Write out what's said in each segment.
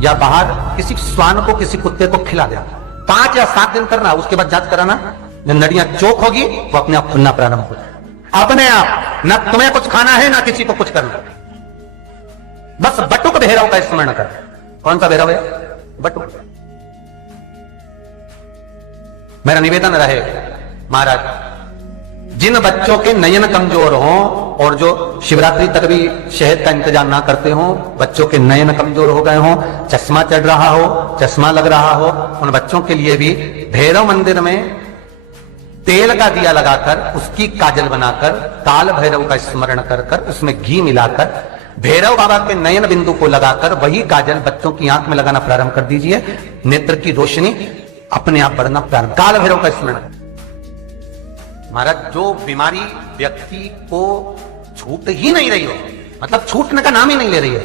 या बाहर किसी श्वान को, किसी कुत्ते को खिला देना। 5 या 7 दिन करना, उसके बाद जांच कराना, नड़ियां चोक होगी वो अपने आप खुलना प्रारंभ हो जाए अपने आप। ना तुम्हें कुछ खाना है ना किसी को कुछ करना, बस बटुक भैरव का स्मरण कर। कौन सा भैरव है? बटुक। मेरा निवेदन रहे महाराज, जिन बच्चों के नयन कमजोर हों और जो शिवरात्रि तक भी शहद का इंतजाम ना करते हों, बच्चों के नयन कमजोर हो गए हों, चश्मा चढ़ रहा हो, चश्मा लग रहा हो, उन बच्चों के लिए भी भैरव मंदिर में तेल का दिया लगाकर, उसकी काजल बनाकर, काल भैरव का स्मरण कर कर, उसमें घी मिलाकर, भैरव बाबा के नयन बिंदु को लगाकर वही काजल बच्चों की आंख में लगाना प्रारंभ कर दीजिए। नेत्र की रोशनी अपने आप बढ़ना प्रारंभ। काल भैरव का स्मरण। महाराज, जो बीमारी व्यक्ति को छूट ही नहीं रही हो, मतलब छूटने का नाम ही नहीं ले रही है,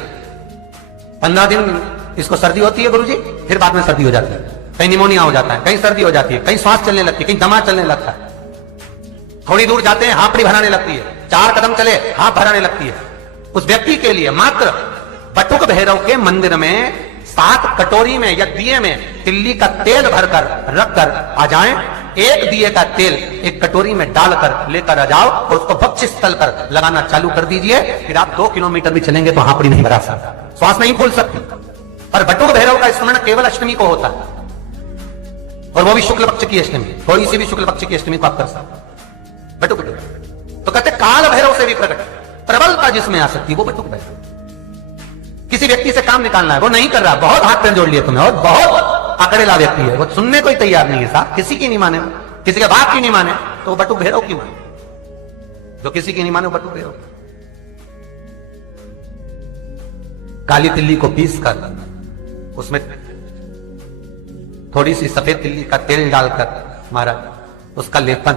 15 दिन इसको सर्दी होती है गुरुजी, फिर बाद में सर्दी हो जाती है, कहीं निमोनिया हो जाता है, कहीं सर्दी हो जाती है, कहीं श्वास चलने लगती है, कहीं दमा चलने लगता है, थोड़ी दूर जाते हैं हाफड़ी भराने लगती है, 4 कदम चले हाथ भराने लगती है। उस व्यक्ति के लिए मात्र बटुक भैरव के मंदिर में 7 कटोरी में या दिए में तिल्ली का तेल भरकर रखकर आ जाएं। एक दिए का तेल एक कटोरी में डालकर लेकर आ जाओ और उसको वक्ष स्थल पर लगाना चालू कर दीजिए। फिर आप 2 किलोमीटर भी चलेंगे तो हाफड़ी नहीं भरा सकता, श्वास नहीं फूल सकती। पर बटुक भैरव का स्मरण केवल अष्टमी को होता है, और वो भी शुक्ल पक्ष की अष्टमी, थोड़ी सी भी शुक्ल पक्ष की अष्टमी को आप कर सकते। बटुक भैरव तो कहते काल भैरव से भी प्रकट प्रबलता जिसमें आ सकती है वो बटुक भैरव। किसी व्यक्ति से काम निकालना है, वो नहीं कर रहा, बहुत हाथ पैर जोड़ लिए तुम्हें, और बहुत अकड़ेला व्यक्ति है, वो सुनने को ही तैयार नहीं है, साहब किसी की नहीं माने, किसी के बाप की नहीं माने, तो वो बटुक भैरव की माने। जो किसी की नहीं माने वो बटुक भैरव। काली तिल्ली को पीस कर उसमें थोड़ी सी सफेद तिल्ली का तेल डालकर महाराज उसका लेपन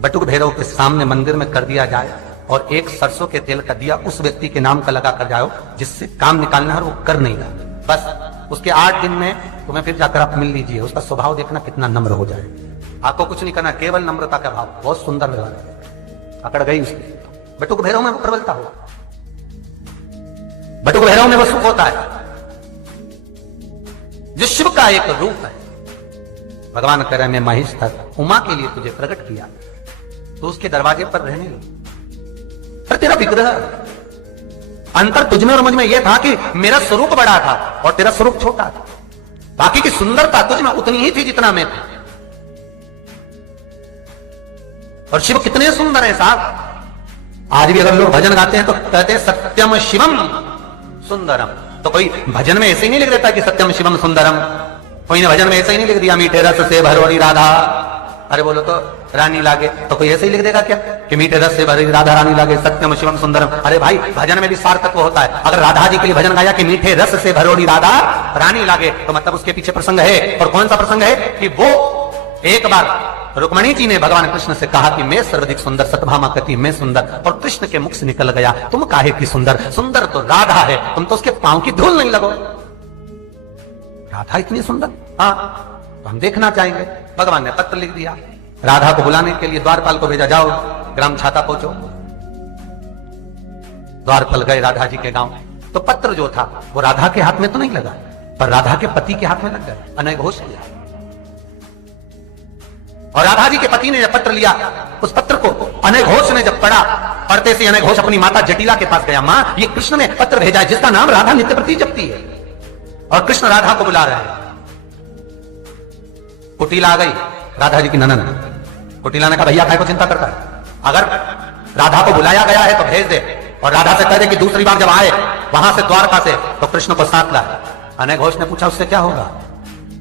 बटुक भैरव के सामने मंदिर में कर दिया जाए, और एक सरसों के तेल का दिया उस व्यक्ति के नाम का लगा कर जाओ जिससे काम निकालना है, वो कर नहीं रहा। बस उसके 8 दिन में तुम्हें फिर जाकर आप मिल लीजिए, उसका स्वभाव देखना कितना नम्र हो जाए। आपको कुछ नहीं करना, केवल नम्रता का भाव, बहुत सुंदर व्यवहार। अकड़ गई उसकी। बटुक भैरव में वो प्रबलता हो, बटुक भैरव में वो सुख होता है जो शिव का एक रूप है। भगवान कह रहे मैं महेश था, उमा के लिए तुझे प्रकट किया, तो उसके दरवाजे पर रहने लगे। पर तेरा विग्रह अंतर तुझमें और मुझ में यह था कि मेरा स्वरूप बड़ा था और तेरा स्वरूप छोटा था। बाकी की सुंदरता तुझ में उतनी ही थी जितना मैं था। और शिव कितने सुंदर है साहब। आज भी अगर लोग भजन गाते हैं तो कहते हैं सत्यम शिवम सुंदरम। तो कोई भजन में ऐसे ही नहीं लिख देता कि सत्यम शिवम सुंदरम, कोई ने भजन में ऐसे ही नहीं लिख दिया मीठे रस से भरोड़ी राधा, अरे बोलो तो रानी लागे, तो कोई ऐसे ही लिख देगा क्या कि मीठे रस से भरी राधा रानी लागे सत्यम शिवम सुंदरम। अरे भाई, भजन में भी सार्थत्व होता है। अगर राधा जी के लिए भजन गाया कि मीठे रस से भरोड़ी राधा रानी लागे, तो मतलब उसके पीछे प्रसंग है। और कौन सा प्रसंग है कि वो एक बार रुक्मणी जी ने भगवान कृष्ण से कहा कि मैं सर्वाधिक सुंदर, सतभामा कहती मैं सुंदर, और कृष्ण के मुख से निकल गया तुम काहे की सुंदर, सुंदर तो राधा है, तुम तो उसके पांव की धूल नहीं लगो। राधा इतनी सुंदर, हाँ तो हम देखना चाहेंगे। भगवान ने पत्र लिख दिया, राधा को बुलाने के लिए द्वारपाल को भेजा, जाओ ग्राम छाता पहुंचो। द्वारपाल गए राधा जी के गांव, तो पत्र जो था वो राधा के हाथ में तो नहीं लगा, पर राधा के पति के हाथ में लग गया, अनय घोष लिया। और राधा जी के पति ने जब पत्र लिया, उस पत्र को अनय घोष ने जब पढ़ा, पढ़ते से अनय घोष अपनी माता जटिला के पास गया, मां ये कृष्ण ने पत्र भेजा है जिसका नाम राधा नित्य प्रति जपती है, और कृष्ण राधा को बुला रहे हैं। कुटिला आ गई, राधा जी की ननद। कुटिला ने कहा भैया काय को चिंता करता है, अगर राधा को बुलाया गया है तो भेज दे, और राधा से कह दे कि दूसरी बार जब आए वहां से द्वारका से तो कृष्ण को साथ लाए। अनय घोष ने पूछा उससे क्या होगा,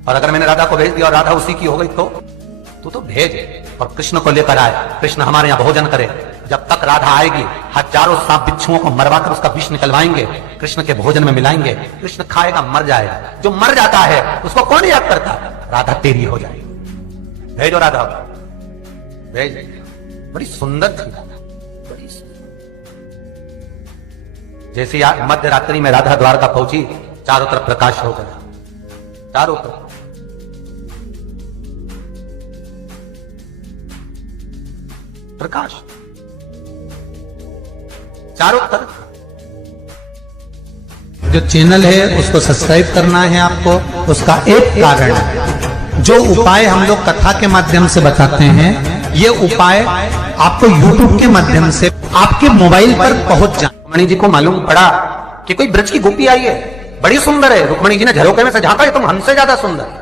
और अगर मैंने राधा को भेज दिया और राधा उसी की हो गई तो भेज, और कृष्ण को लेकर आए, कृष्ण हमारे यहाँ भोजन करे। जब तक राधा आएगी हजारों सांप बिच्छुओं को मरवाकर उसका विष निकलवाएंगे, कृष्ण के भोजन में मिलाएंगे, कृष्ण खाएगा मर जाएगा। जो मर जाता है उसको कौन याद करता, राधा तेरी हो जाएगी। भेजो राधा, भेज। बड़ी सुंदर थी राधा, बड़ी सुंदर। जैसे मध्य रात्रि में राधा द्वारका पहुंची, चारों तरफ प्रकाश हो गया, चारों तरफ प्रकाश, चारों तरफ। जो चैनल है उसको सब्सक्राइब करना है आपको। उसका एक कारण है, जो उपाय हम लोग कथा के माध्यम से बताते हैं, ये उपाय आपको YouTube के माध्यम से आपके मोबाइल पर पहुंच जाए। रुक्मणी जी को मालूम पड़ा कि कोई ब्रज की गोपी आई है, बड़ी सुंदर है। रुक्मणी जी ने झरोके में से झांका, तुम हमसे ज्यादा सुंदर।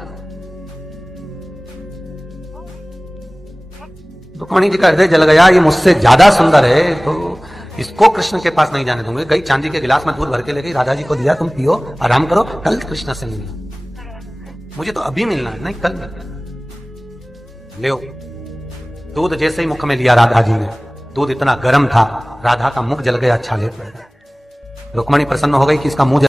रुक्मणी जी का हृदय जल गया, ये मुझसे ज्यादा सुंदर है तो इसको कृष्ण के पास नहीं जाने दूंगे। गई चांदी के गिलास में दूध भर के ले गई, राधा जी को दिया, तुम पियो, आराम करो, कल कृष्ण से मिलना, मुझे तो अभी मिलना है, नहीं कल। ले दूध जैसे ही मुख में लिया राधा जी ने, दूध इतना गर्म था, राधा का मुख जल गया, छाले पड़ गए। रुक्मणी प्रसन्न हो गई कि इसका मुंह